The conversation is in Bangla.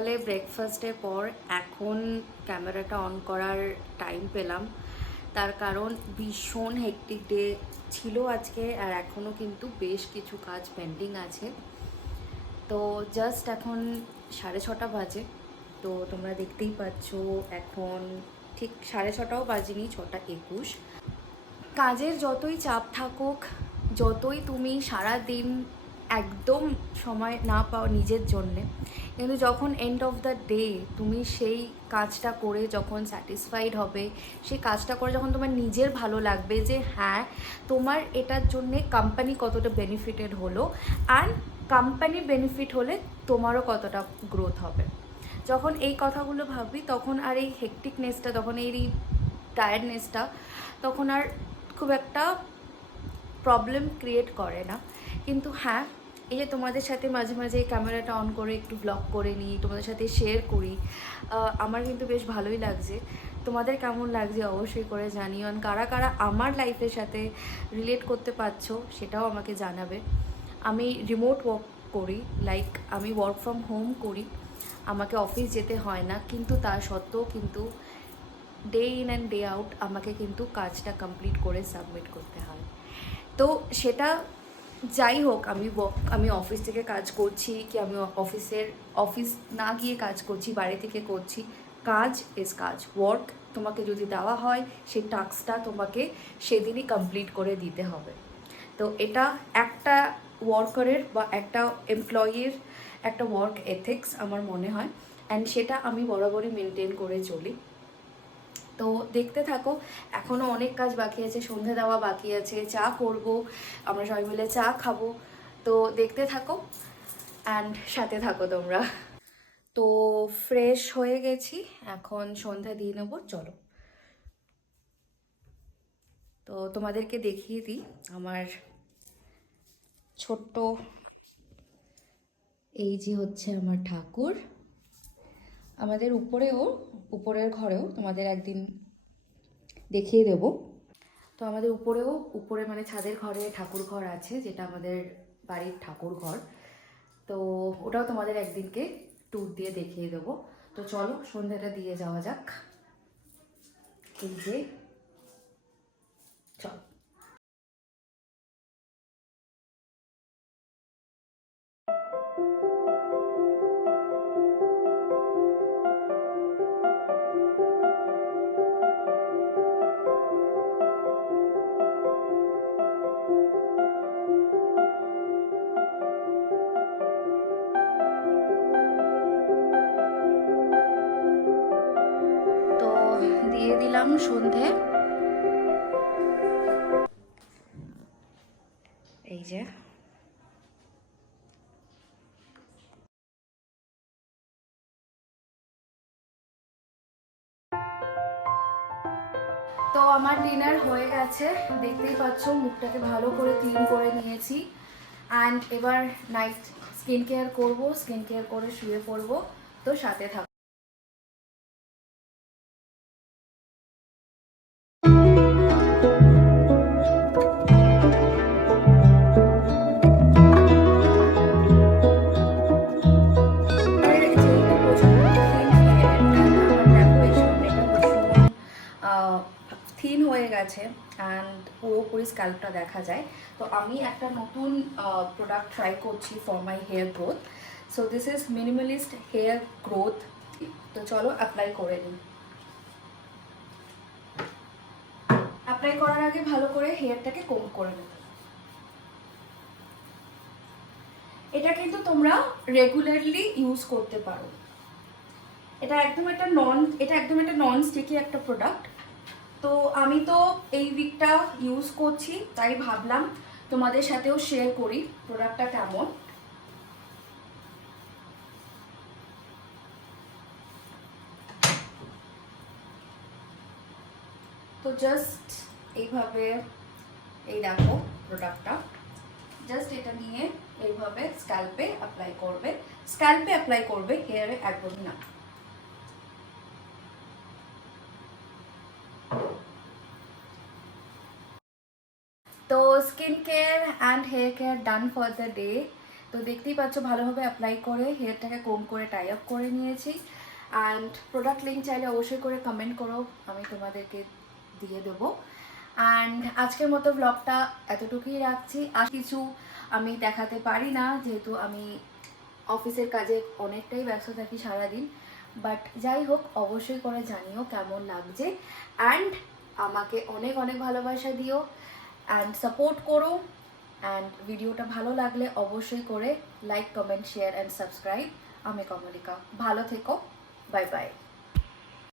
সকালে ব্রেকফাস্টের পর এখন ক্যামেরাটা অন করার টাইম পেলাম। তার কারণ ভীষণ হেকটিক ডে ছিল আজকে আর এখনও কিন্তু বেশ কিছু কাজ পেন্ডিং আছে। তো জাস্ট এখন সাড়ে ছটা বাজে। তো তোমরা দেখতেই পাচ্ছ এখন ঠিক সাড়ে ছটাও বাজেনি, ছটা একুশ। কাজের যতই চাপ থাকুক, যতই তুমি সারা দিন একদম সময় না পাও নিজের জন্যে কিন্তু যখন এন্ড অফ দ্য ডে তুমি সেই কাজটা করে যখন স্যাটিসফাইড হবে, সেই কাজটা করে যখন তোমার নিজের ভালো লাগবে যে হ্যাঁ তোমার এটার জন্যে কোম্পানি কতটা বেনিফিটেড হলো অ্যান্ড কোম্পানি বেনিফিট হলে তোমারও কতটা গ্রোথ হবে। যখন এই কথাগুলো ভাবি তখন আর এই হেকটিকনেসটা তখন এই টায়ার্ডনেসটা তখন আর খুব একটা প্রবলেম ক্রিয়েট করে না। কিন্তু হ্যাঁ এই যে তোমাদের সাথে মাঝে মাঝে ক্যামেরাটা অন করে একটু ব্লগ করে নিই, তোমাদের সাথে শেয়ার করি আমার কিন্তু বেশ ভালোই লাগছে। তোমাদের কেমন লাগছে অবশ্যই করে জানিও। কারা কারা আমার লাইফের সাথে রিলেট করতে পারছ সেটাও আমাকে জানাবে। আমি রিমোট ওয়ার্ক করি লাইক আমি ওয়ার্ক ফ্রম হোম করি। আমাকে অফিস যেতে হয় না, কিন্তু তা সত্ত্বেও কিন্তু day in and day out আমাকে কিন্তু কাজটা কমপ্লিট করে সাবমিট করতে হয়। তো সেটা যাই হোক, আমি আমি অফিস থেকে কাজ করছি কি আমি অফিসের অফিস না গিয়ে কাজ করছি, বাড়ি থেকে করছি। কাজ ইজ কাজ। ওয়ার্ক তোমাকে যদি দেওয়া হয় সেই টাস্কটা তোমাকে সেদিনই কমপ্লিট করে দিতে হবে। তো এটা একটা ওয়ার্কারের বা একটা এমপ্লয়ির একটা ওয়ার্ক এথিক্স আমার মনে হয়। অ্যান্ড সেটা আমি বরাবরই মেনটেন করে চলি। তো দেখতে থাকো। এখনও অনেক কাজ বাকি আছে, সন্ধে দেওয়া বাকি আছে, চা করব, আমরা সবাই মিলে চা খাব। তো দেখতে থাকো অ্যান্ড সাথে থাকো তোমরা। তো ফ্রেশ হয়ে গেছি, এখন সন্ধ্যা দিয়ে নেব, চলো। তো তোমাদেরকে দেখিয়ে দিই, আমার ছোট্ট এই যে হচ্ছে আমার ঠাকুর। আমাদের উপরেও, উপরের ঘরেও তোমাদের একদিন দেখিয়ে দেব। তো আমাদের উপরেও, উপরে মানে ছাদের ঘরে ঠাকুর ঘর আছে, যেটা আমাদের বাড়ির ঠাকুর ঘর। তো ওটাও তোমাদের একদিনকে ট্যুর দিয়ে দেখিয়ে দেবো। তো চলো, সন্ধ্যাটা দিয়ে যাওয়া যাক। এই যে, চল। দিয়ে দিলাম সন্ধে। এই যে। তো আমার ডিনার হয়ে গেছে। দেখতেই পাচ্ছ, মুখটাকে ভালো করে ক্লিন করে নিয়েছি। অ্যান্ড এবার নাইট স্কিন কেয়ার করব স্কিন কেয়ার করে শুয়ে পড়ব। তো সাথে থাকো হয়ে গেছে অ্যান্ড পুরোপুরি স্ক্যাল্পটা দেখা যায়। তো আমি একটা নতুন প্রোডাক্ট ট্রাই করছি for my hair growth so this is minimalist hair growth তো চলো অ্যাপ্লাই করে নিই। অ্যাপ্লাই করার আগে ভালো করে হেয়ারটাকে কম করে নেব। এটা কিন্তু তোমরা রেগুলারলি ইউজ করতে পারো। এটা একদম একটা নন এটা একদম একটা নন স্টিকি একটা প্রোডাক্ট তো আমি তো এই উইকটা ইউজ করছি, তাই ভাবলাম তোমাদের সাথেও শেয়ার করি প্রোডাক্টটা কেমন। তো জাস্ট এইভাবে, এই দেখো প্রোডাক্টটা জাস্ট এটা নিয়ে এইভাবে স্ক্যাল্পে অ্যাপ্লাই করবে। স্ক্যাল্পে অ্যাপ্লাই করবে হেয়ারে একদমই না। তো skin care and hair care done for the day তো দেখতেই পাচ্ছ, ভালোভাবে অ্যাপ্লাই করে হেয়ারটাকে কম করে টাই আপ করে নিয়েছি। অ্যান্ড প্রোডাক্ট লিঙ্ক চাইলে অবশ্যই করে কমেন্ট করো, আমি তোমাদেরকে দিয়ে দেবো। অ্যান্ড আজকের মতো ব্লগটা এতটুকুই রাখছি। আর কিছু আমি দেখাতে পারি না, যেহেতু আমি অফিসের কাজে অনেকটাই ব্যস্ত থাকি সারাদিন। বাট যাই হোক, অবশ্যই করে জানিও কেমন লাগছে। অ্যান্ড আমাকে অনেক অনেক ভালোবাসা দিও। অ্যান্ড সাপোর্ট করো অ্যান্ড ভিডিওটা ভালো লাগলে অবশ্যই করে like comment share and subscribe আমি কমলিকা। ভালো থেকো। Bye bye